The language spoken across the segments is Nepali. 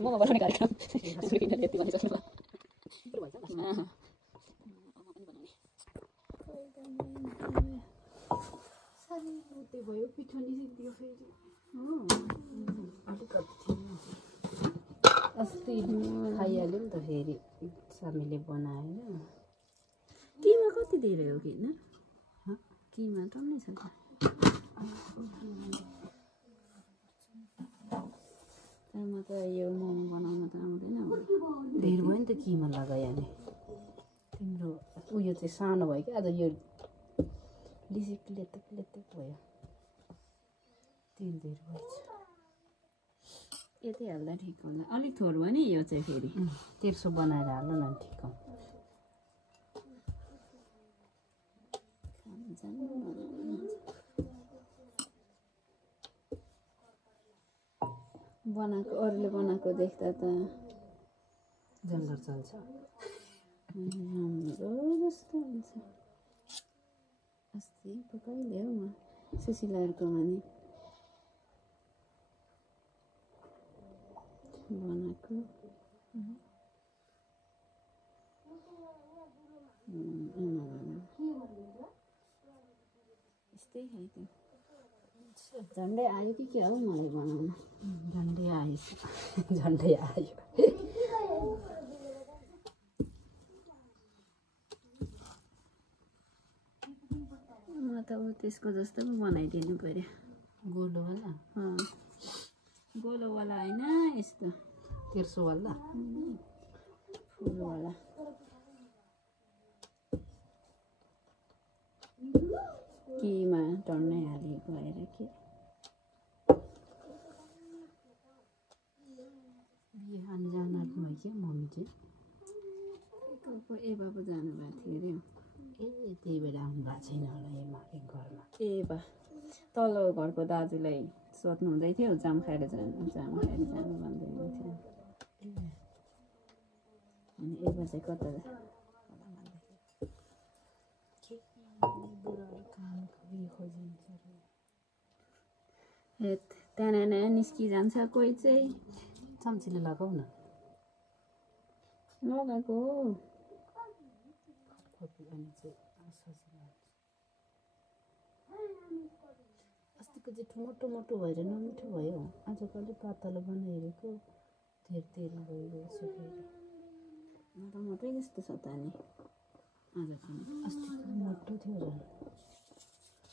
मोमो बनाउने कार्यक्रम रुबिनाले यति भनिसक्नु भयो भयो पिठो निस्किदियो फेरि अस्ति खाइहाल्यो नि त फेरि सामीले बनाएन किमा कति धेरै हो कि होइन किमा टन्नै छ तर म त यो मोमो बनाउन त आउँदैन धेरै भयो नि त किमा लगाइहाल्ने तिम्रो उयो चाहिँ सानो भयो कि आज यो लिसिक लेतेक भयो तेल धेरै भएछ यतै हाल्दा ठिक होला अलिक थोर भयो नि यो चाहिँ फेरि तेर्सो बनाएर हाल्नु न ठिक हो बनाएको अरूले बनाएको देख्दा त जङ्गर चल्छ राम्रो जस्तो हुन्छ अस्ति पकाइदियो म सुशीलाहरूकोमा नि बनाएको यस्तै खाइदियो झन्डै आयो कि के हो मलाई बनाउनु झन्डै आएछ झन्डै आयो म त त्यसको जस्तो पो बनाइदिनु पर्यो गोलोवाला गोलोवाला होइन यस्तो तेर्सोवाला फुलवाला केमा टन्नै हालेको आएर के बिहे खानु जानु भयो क्या मम्मी चाहिँ ए बाबु जानुभएको थियो अरे ए त्यही भएर आउनु भएको छैन होला घरमा ए बा तल्लो घरको दाजुलाई सोध्नु हुँदै थियो जाम खाएर जानु भन्दै हुनुहुन्थ्यो अनि एबा चाहिँ कता हेत त्यहाँ निस्किजान्छ कोही चाहिँ चम्चीले लगाऊ न लगाएको अनि चाहिँ अस्तिको चाहिँ मोटो भएर नमिठो भयो आजको अलिक पातलो बनाइहेरेको धेर तेल भइरहेछ फेरि मोटै जस्तो छ त नि आजको अस्तिको मोटो थियो झन्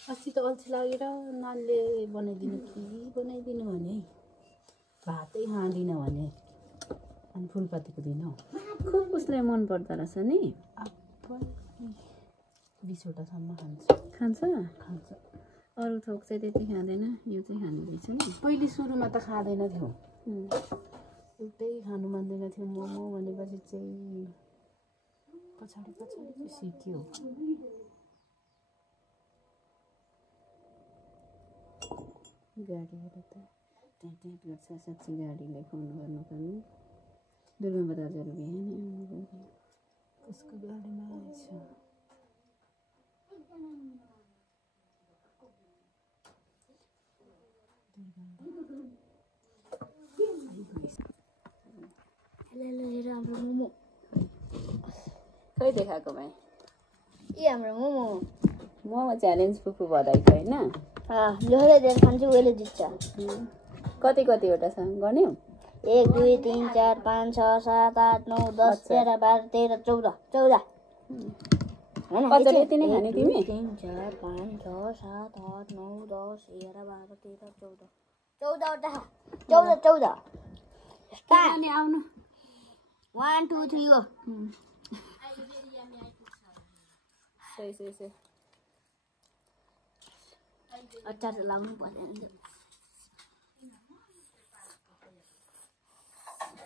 अस्ति त अल्छी लागेर नानीले बनाइदिनु भने भातै खाँदिनँ भने अनि फुलपातीको दिन हौ खुब उसलाई मन पर्दो रहेछ नि 20वटासम्म खान्छ अरू थोक चाहिँ त्यति खाँदैन यो चाहिँ खाने रहेछ नि पहिले सुरुमा त खाँदैन थियो एउटै खानु मान्दैन थियो मोमो भनेपछि चाहिँ पछाडि चाहिँ सिक्यो गाडीबाट त त्यहाँ गर्छ साँच्ची गाडीलाई फोन गर्नुपर्ने दुर्गा दाजुहरू बिहान कसको गाडीमा आएछ हाम्रो मोमो खै देखाएको भाइ हाम्रो मोमो च्यालेन्ज पुपु भदाइको होइन जसले धेरै खान्छ उसले जित्छ कतिवटा छ गन्यौ 1 2 3 4 5 6 7 8 9 10 11 12 13 14 अझ यति नै खाने तिमी 3 4 5 6 7 8 9 10 11 12 13 14 अनि आउनु 1 2 3 हो सही अचार लाउनु पर्दैन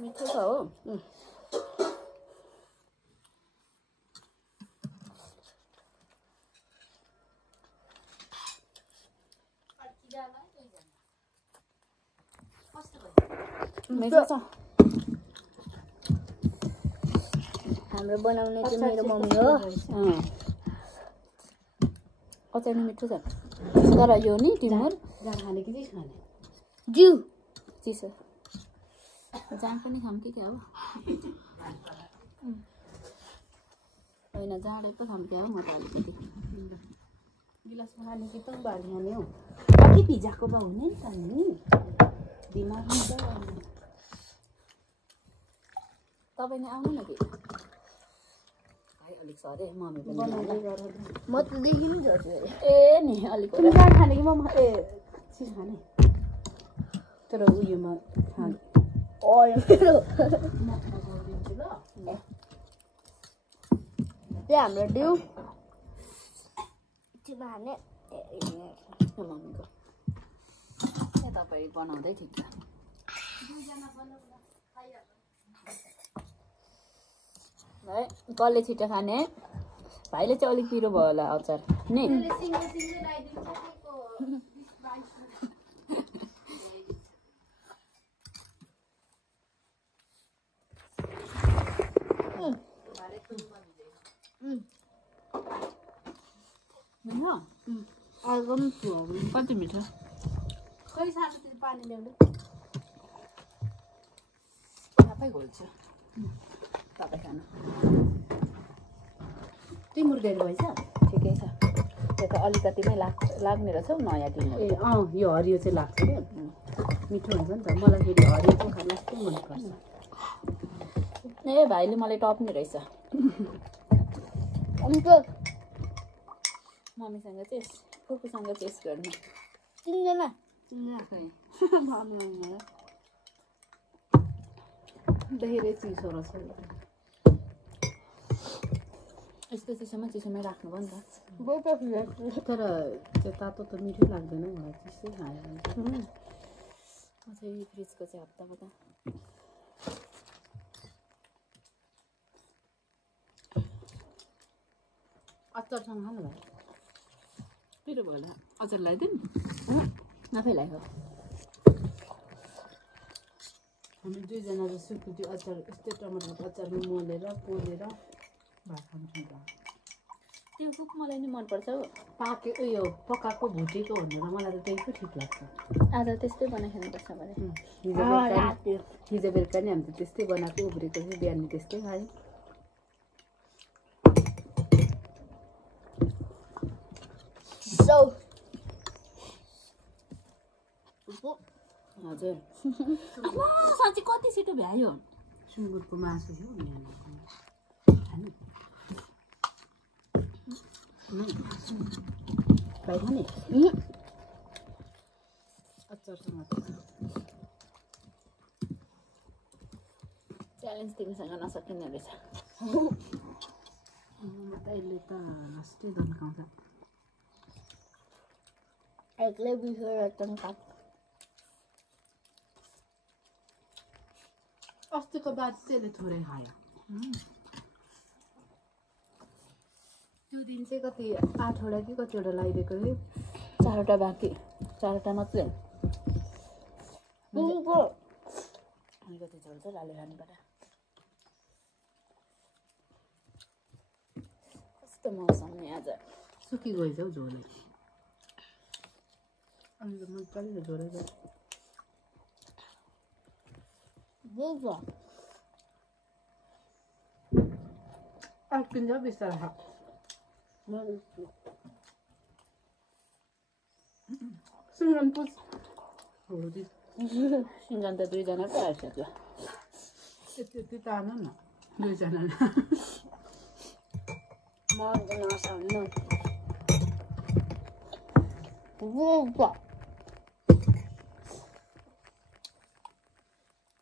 मिठो छ हो मिठो छ हाम्रो बनाउने चाहिँ मेरो मम्मी हो अचार मिठो छ तर यो नि तिम्रो खाने कि खाने जिउ चिसो जाम पनि खाऊँ कि क्या हो होइन जाँडै पो खाऊँ क्या हो म त अलिकति गिलासमा खाने कि त बाली खाने हौ अघि भिजाएको भए हुने नि त नि दिमाग हुन्छ तपाईँ नि आउनु न कि भाइ अलिक सरे मम्मी पनि बनाउँदै गर म त देखि नि झर्छु अरे ए नि अलिक तिमी जाँड खाने कि म ए चिज खाने तर उयोमा खाने अयो मेरो म गरिदिन्छु ल त्यो हाम्रो ड्यु चिमा खाने मम्मीको ए तपाईँ बनाउँदै ठिक छ है कसले छिटो खाने भाइले चाहिँ अलिक पिरो भयो होला अचार नि अर्को पनि छु कति मिठो खै सानो त्यो पानी ल्याउनु आफै घोल्छु तपाईँ खानु टिमुर गएर भएछ ठिकै छ त्यो त अलिकतिमै लाग्ने रहेछ हौ नयाँ टिमुर ए यो हरियो चाहिँ लाग्छ क्या मिठो हुन्छ नि त मलाई फेरि हरियो चाहिँ खान यस्तै मनपर्छ ए भाइले मलाई टप्ने रहेछ अन्त मम्मीसँग चाहिँ फुपूसँग चेस गर्नु तिनजना धेरै चिसो रहेछ यस्तो चिसोमै राख्नु भयो नि त तर त्यो तातो त मिठो लाग्दैन मलाई चिसै खायो भने म चाहिँ फ्रिजको चाहिँ हप्ता अचारसँग खानु भयो पिरो भयो होला अचार लगाइदिउँ आफै लाग्यो हामी दुईजना जस्तो त्यो अचार यस्तै टमाटरको अचारमा मोलेर पोलेर भात खान्छौँ त त्यो कुक मलाई नि मनपर्छ हौ पाकेको उयो पकाएको भुटेको भनेर मलाई त त्यही पो ठिक लाग्छ आज त्यस्तै बनाइखानुपर्छ भने हिजो बेलुका नि हामी त त्यस्तै बनाएको उब्रेको चाहिँ बिहान त्यस्तै खायो हजुर साँच्ची कति छिटो भ्यायो सुँगुरको मासु थियो भाइ खाने अचारसँग च्यालेन्ज तिमीसँग नसकिने रहेछ यसले त लास्टै धन्काउँछ एक्लै बिखेर टन्का अस्तिको बाद चाहिँ यसले थोरै खायो त्यो दिन चाहिँ कति 8वटा कि कतिवटा लगाइदिएको अरे 4वटा बाँकी 4वटा मात्रै अलिकति झोल चाहिँ लाले खानुपर्छ कस्तो मौसम नि आज सुकी गएछ हौ झोलै अनि त मजाले झोलै गयो अर्किन्छ बिस्तारै खा सिङ्गन पुस सिङ्गन त 2जनाकै आइसक्यो त्यति तानो न दुईजनाले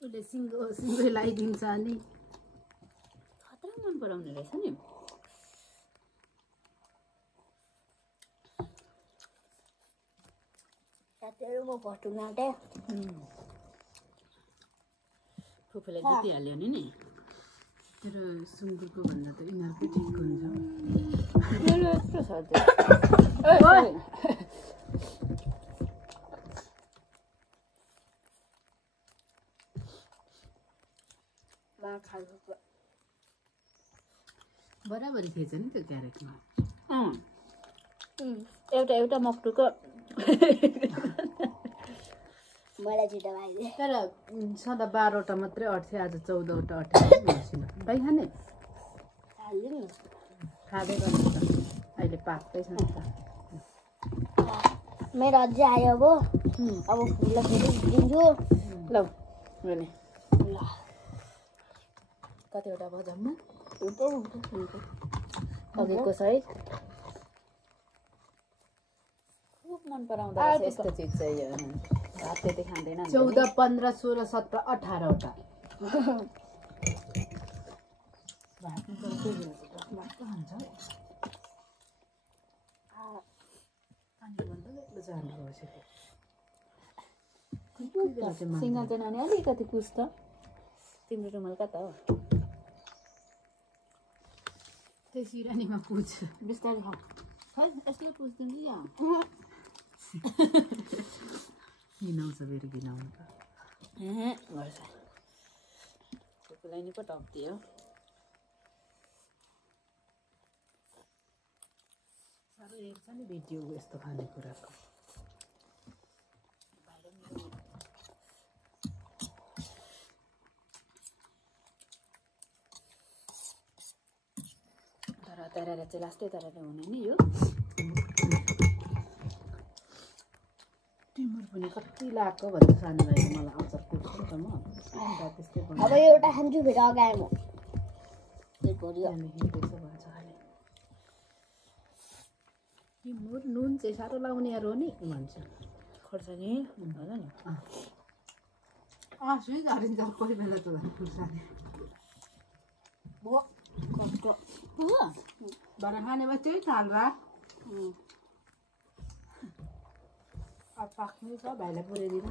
उसले सिङ्गो लगाइदिन्छ अनि खतरा मन पराउने रहेछ नि साथीहरूको घटु नाटे फुपूले जितिहाल्यो नि तर सुँगुरको भन्दा त यिनीहरूकै ठिक हुन्छ यत्रो छ बराबरी थिएछ नि त्यो क्यारेटमा एउटा मक्टुको मलाई छिटो भाइदे तर सधैँ 12वटा मात्रै अट्थ्यो आज 14वटा अट्थ्यो मसिनो भाइ खाने हाल्दिउँ न खाँदै गर्नु त अहिले पाक्दैछ नि त मेरो अझै आयो अब फुल फेरि दिन्छु ल भने ल कतिवटा भयो जम्मा हुन्छ अघिको सहित खुब मन पराउँदो रहेछ यस्तो चिज चाहिँ यो भात त्यति खाँदैन नि त 14, 15, 16, 17, 18वटा सिङ्गल चाहिँ नानी अलिकति कुछ त तिम्रो रुमाल कता हो त्यो सिरानीमा पुछ बिस्तारै खाऊ खै यसले पुछ्दिनु या घिनाउँछ फेरि घिनाउनु त गर्छ कुकुरलाई नि पो टप्दियो साह्रो हेर्छ नि भिडियो यस्तो खानेकुराको तरेर चाहिँ लास्टै तरेर हुने नि यो टिमुर पनि कति लाग्यो भन्छ सानो भाइले मलाई अचार कुट्छु नि त म अन्त त्यस्तै भन्नु अब एउटा खान्छु फेरि अगाएँ म त्यहाँदेखि त्यसो भन्छ खालि टिमुर नुन चाहिँ साह्रो लाउने हो नि भन्छ खोर्सानी होला नि सुई झरिन्छ कोही बेला त खुर्सानी बना खाने बस त्यही थाल बा अब पाक्नै छ भाइलाई पुऱ्याइदिनु